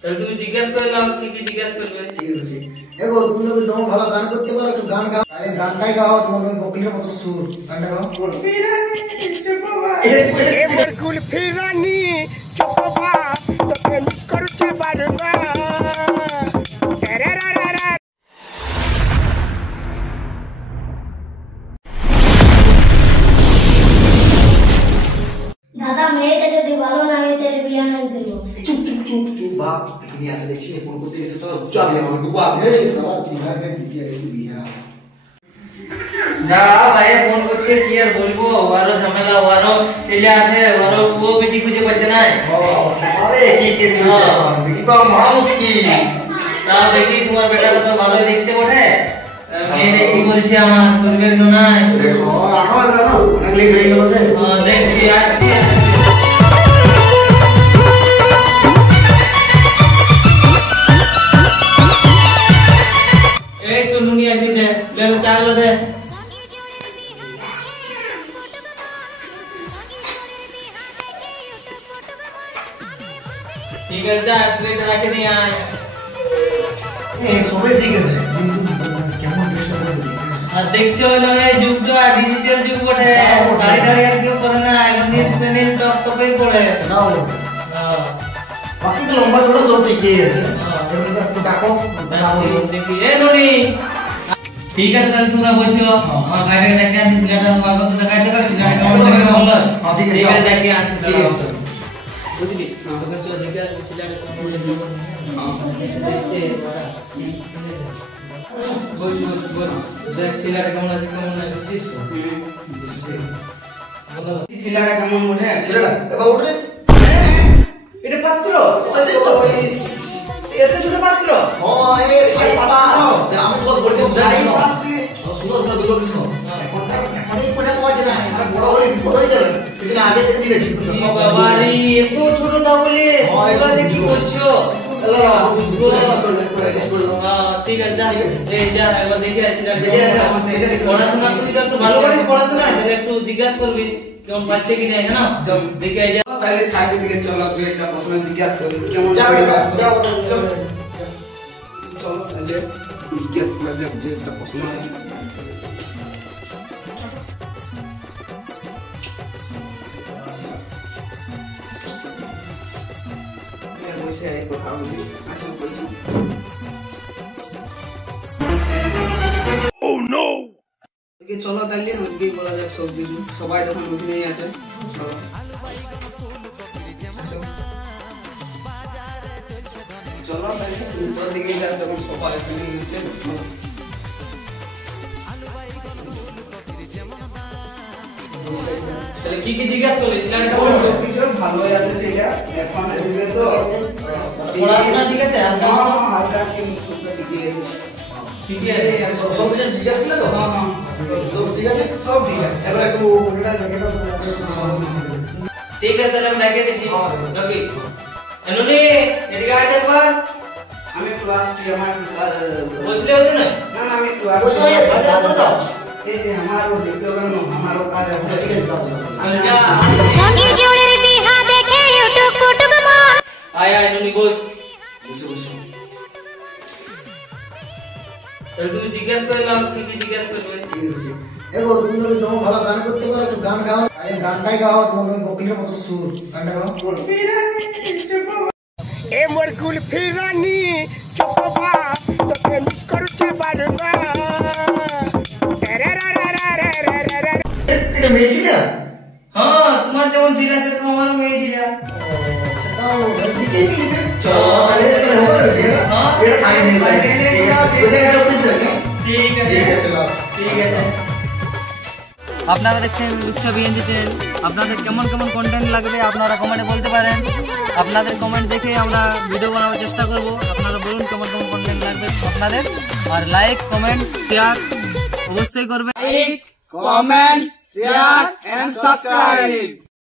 তাহলে তুমি জিজ্ঞাসা করে নাও কি কি জিজ্ঞাসা করবে। ঠিক আছে। এগো তুমি তো দম ভালো গান করতে পারো, একটু গান গাও। আরে গানটাই গাও, তোমার কোকিলের মতো সুর। গানটা গাও। মোর কুলফি রানী চকোবা তোকে মিস করতে পারো না। দাদা মেয়েটা যদি ভালো না হয় তাহলে বিয়ে না করব। চুপ চুপ চুপ চুপ বাপ, এখানে আছে দেখছি ফোন করতে গেছে তো চল আমার ডুবা। এই দাদা চিনাকে দিতে আইছি বিয়া। দাঁড়া ভাই ফোন করছে কি আর বলবো, ওয়ারো ঝামেলা, ওয়ারো ছেলে আছে, ওয়ারো ও বিটি খুঁজে পাচ্ছে না। ও আরে কি কি শুনছে বিটি পাও মানুষ কি। তা দেখি তোমার বেটাটা তো ভালোই দেখতে ওঠে, মেয়ে কি বলছে আমার বলবে তো না। দেখো আমার না অনেক লেট হয়ে গেল যে। হ্যাঁ দেখছি আসছি। এই তো নুনি আসিছে, লে চাল দে। ঠিক আছে যা প্লেট রাখে নিয়ে আয়। এই সবে ঠিক আছে কিন্তু কেমন ড্রেস করেছে। আর দেখছো না এই যুগটা ডিজিটাল যুগ বটে, দাঁড়িয়ে দাঁড়িয়ে আর কেউ করে না, নিউজ প্যানেল টপ টপে পড়ে নাও হ্যাঁ বাকি তো লম্বা চড়া সব ঠিকই আছে। এবার একটু ডাকো দেখি এ নুনি। ঠিক আছে তাহলে তোমরা বসো, আমার ভাইটাকে ডেকে আনছি, ছেলেটা আমার কথা দেখাইতে পারছি না, কেমন লাগে বলো। ঠিক আছে ঠিক আছে ডেকে আনছি ঠিক আছে বুঝলি, তোকে চল দেখে আসছি ছেলেটা কেমন লাগে। বস বস বস, দেখ ছেলেটা কেমন আছে কেমন লাগে বুঝছিস তো। বলো ছেলেটা কেমন ওঠে। ছেলেটা এবার উঠে। এটা পাত্র, ওই বলিস এত ছোট পাত্র। ও এ ভাই বাবা আমি তো বলছি জানি না। শুনো শুনো দুটো শুনো এখন এই কোণা পাওয়া যায় না, আর বড় হলে বিপদ হয়ে যাবে। সেদিন আগে থেকে দিয়েছি বাবা রে এত ছোট দাও বলে তোমরা যে কি করছো। ঠিক আছে যা, এই যা এবার দেখে আসছি পড়াশোনা, তুই তো একটু ভালো করিস পড়াশোনা, তাহলে একটু জিজ্ঞাসা করবি কেমন পাচ্ছে কি না, হ্যাঁ দেখে আই যা। তাহলে সাইডের দিকে চলো, তুই একটা প্রশ্ন জিজ্ঞাসা করি কেমন যাবে যাও চলো তাহলে জিজ্ঞাসা করা যাক যে একটা প্রশ্ন আছে। বসে এই কথা বলি আসলে বলছি। চলো তাহলে ওদিকে বলা যাক সব কিছু, সবাই তখন ওখানেই আছে। চলো চলো তাহলে উপর দিকে যাক, যখন সবাই ওখানে নিচে। তাহলে কি কি জিজ্ঞাসা করলি ছেলেটা কেমন আছে। সব কিছু ভালোই আছে সেটা, এখন এদিকে তো পড়াশোনা ঠিক আছে হালকা হালকা সবটা দিকে ঠিক আছে। সব কিছু জিজ্ঞাসা করলে তো সব ঠিক আছে সব ঠিক আছে। এবার একটু কোনটা দেখে দাও। ঠিক আছে তাহলে আমি ডেকে দিচ্ছি রবি। নুনি এদিকে আয় একবার। আমি একটু আসছি, আমার বসলে হতো না। না না আমি একটু বসো আসছি। এই ভালো করে দাও। এই যে আমারও দেখতে হবে না, আমারও কাজ আছে। ঠিক আছে দাও তাহলে যা সঙ্গী জোড়ের বিহা দেখে ইউটিউব কুটুক মন। আয় আয় নুনি বস। বসে বসে তাহলে তুমি জিজ্ঞাসা করে নাও কি কি জিজ্ঞাসা করবে। ঠিক আছে। এগো তুমি তো দম ভালো গান করতে পারো, একটু গান গাও। আরে গানটাই গাও, তোমার কোকিলের মতো সুর। গানটা গাও। এ মোর কুলফি রানী চকোবা তোকে মিস করতে পারো না। এটা মেয়ে ছিল? হ্যাঁ তোমার যেমন ছিল সেরকম আমার মেয়ে ছিল। সেটাও দিকে মিলবে। চলো তাহলে তাহলে হবে না এটা? এটা ফাইনাল বসে গেল বুঝতে না। ঠিক আছে ঠিক আছে চলো। ঠিক আছে। আপনারা দেখছেন উচ্চ বিএনজি চ্যানেল, আপনাদের কেমন কেমন কন্টেন্ট লাগবে আপনারা কমেন্টে বলতে পারেন। আপনাদের কমেন্ট দেখে আমরা ভিডিও বানানোর চেষ্টা করব। আপনারা বলুন কেমন কেমন কন্টেন্ট লাগবে আপনাদের, আর লাইক কমেন্ট শেয়ার অবশ্যই করবেন। Comment, share and subscribe.